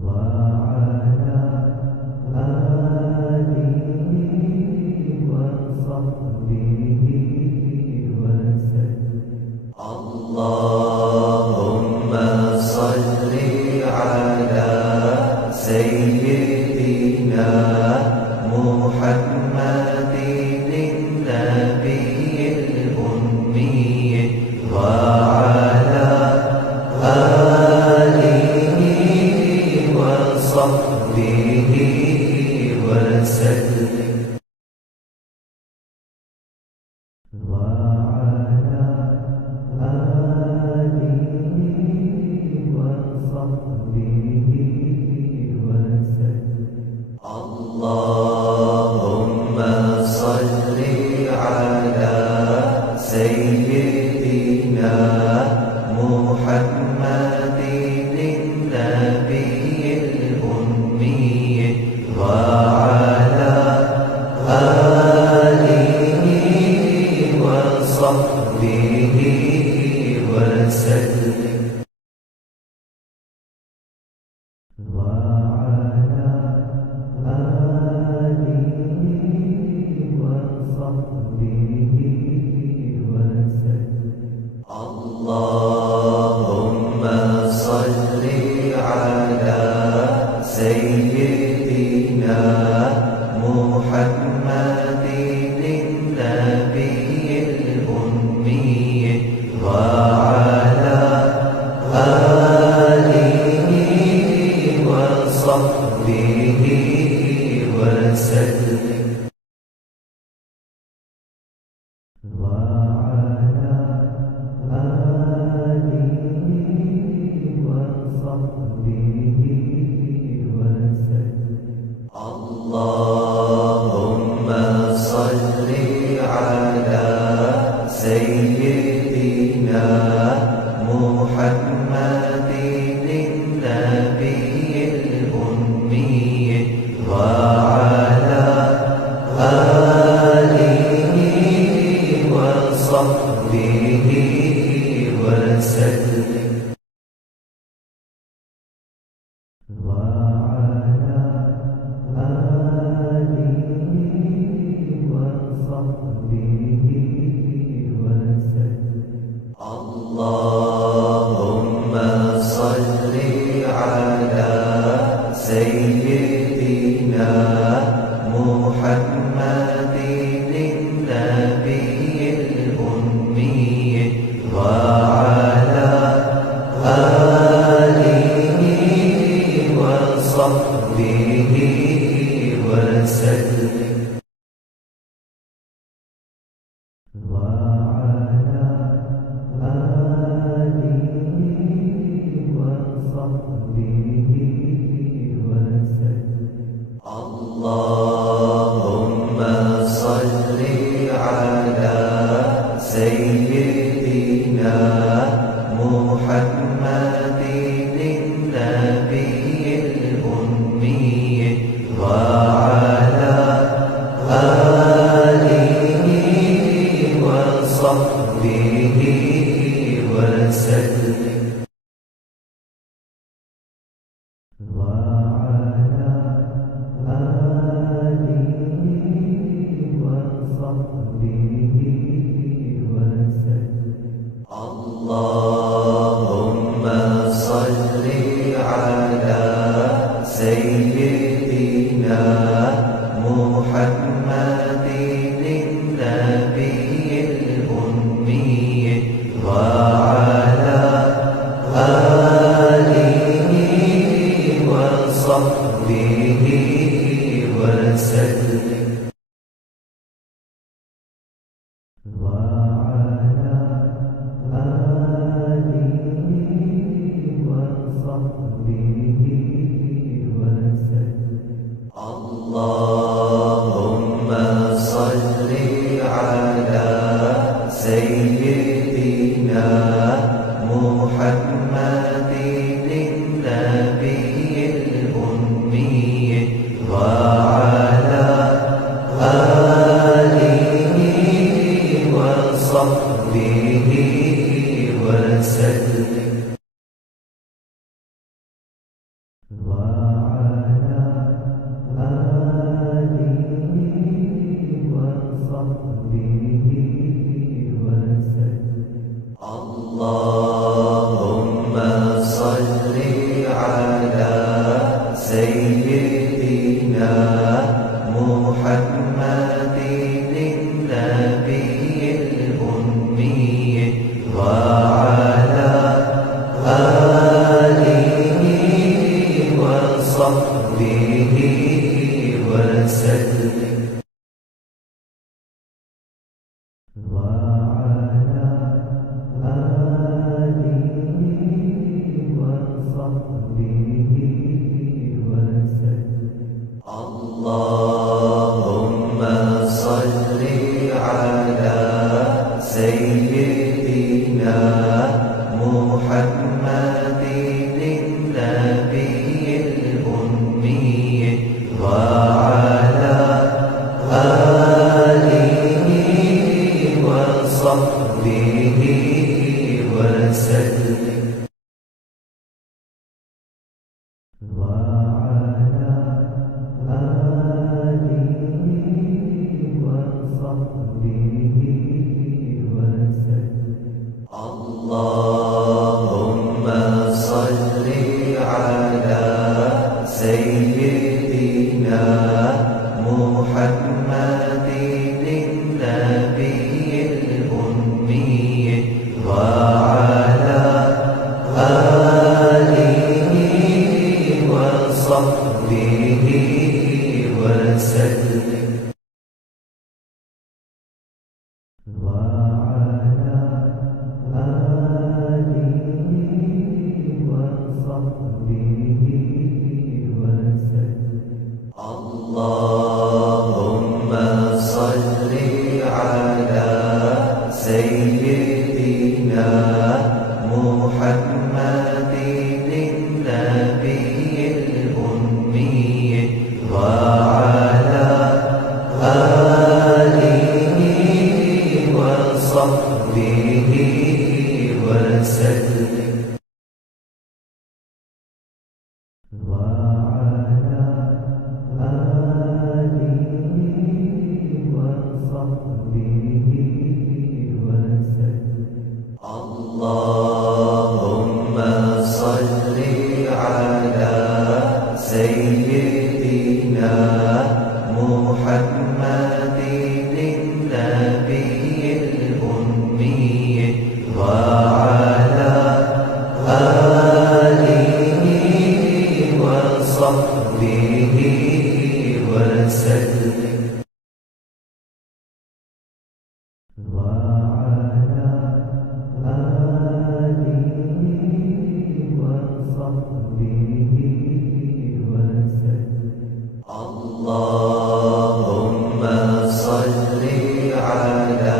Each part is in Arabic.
وعلى آله وصحبه وسلم. اللهم صل على سيدنا محمد النبي الأمي وعلى آله وصحبه وسلم. وعلى آله وصحبه وسلم. اللهم صل على سيدنا محمد النبي الأمي وعلى آله وصحبه وسلم. وعلى آله وصحبه وسلم. اللهم صل على سيدنا محمد النبي الأمي وعلى آله وصحبه وسلم. وعلى آله وصحبه وسلم. اللهم صل على سيدنا محمد النبي الأمي وعلى آله وصحبه وسلم. وعلى آله وصحبه وسلم. اللهم صل على سيدنا محمد النبي الأمي وعلى آله وصحبه وسلم. وعلى آله وصحبه وسلم. اللهم صل على سيدنا محمد النبي الأمي وعلى آله وصحبه وسلم. وعلى آله وصحبه وسلم. اللهم صل على سيدنا محمد النبي الأمي وعلى آله وصحبه وسلم. وعلى آله وصحبه وسلم. اللهم صل على سيدنا محمد النبي الأمي اللهم صل على سيدنا محمد النبي الأمي وعلى آله وصحبه وسلم. اللهم صل على سيدنا محمد النبي الأمي وعلى آله وصحبه وسلم. اللهم صل على سيدنا محمد النبي الأمي وعلى آله وصحبه وسلم. اللهم صل على سيدنا محمد النبي الأمي وعلى آله وصحبه وسلم. اللهم صل على سيدنا محمد النبي الأمي وعلى آله وصحبه وسلم. اللهم صل على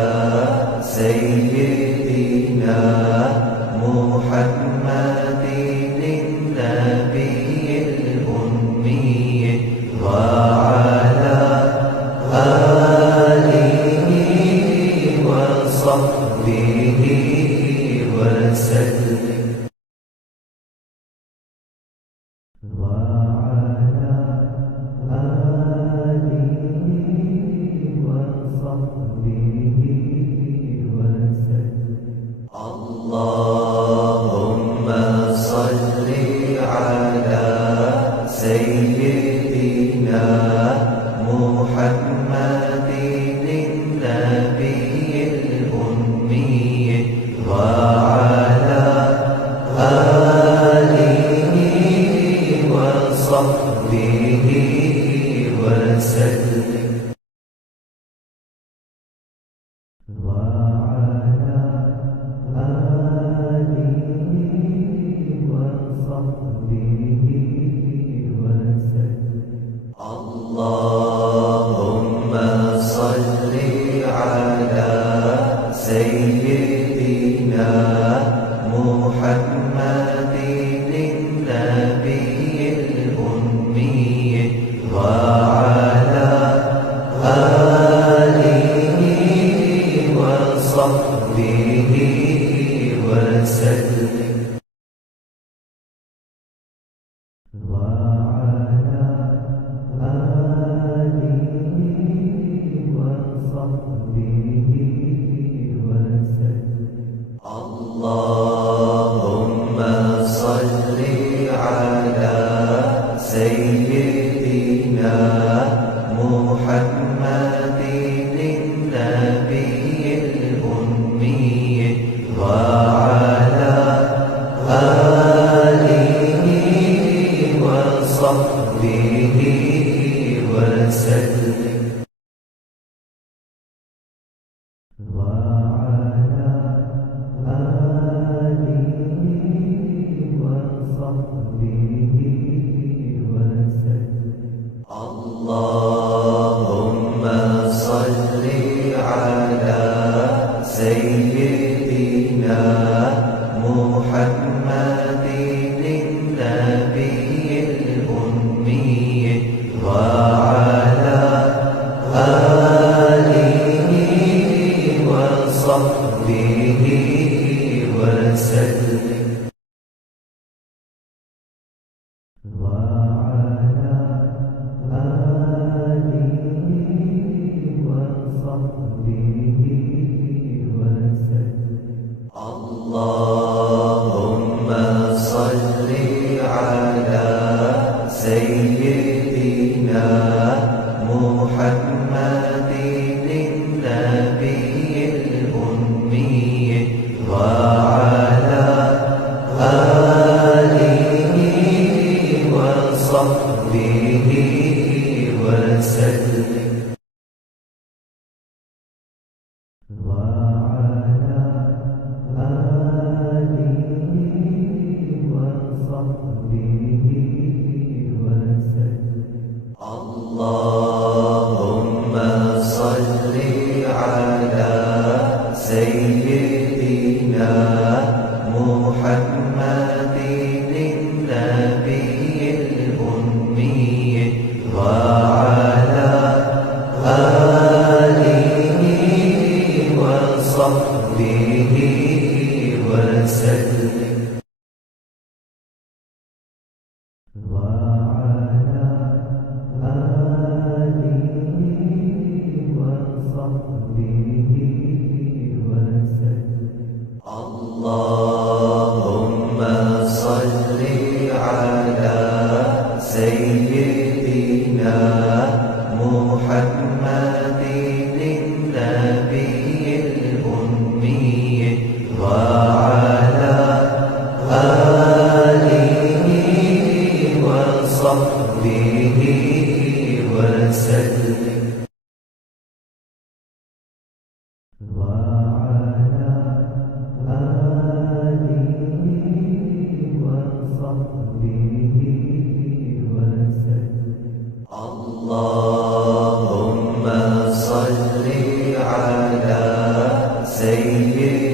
سيدنا محمد النبي الأمي وعلى آله وصحبه وسلم. اللهم صل على سيدنا محمد النبي الأمي وعلى آله وصحبه وسلم. اللهم صل على سيدنا محمد النبي الأمي وعلى اللهم صل على سيدنا محمد النبي الأمي وعلى آله وصحبه وسلم. اللهم صل على سيدنا محمد النبي الأمي وعلى آله وصحبه وسلم. اللهم صل على سيدنا محمد النبي الأمي وعلى آله وصحبه وسلم. اللهم صل على سيدنا محمد النبي الأمي وعلى آله وصحبه وسلم. اللهم صل على سيدنا محمد النبي الأمي وعلى آله وصحبه وسلم. اللهم صل على سيدنا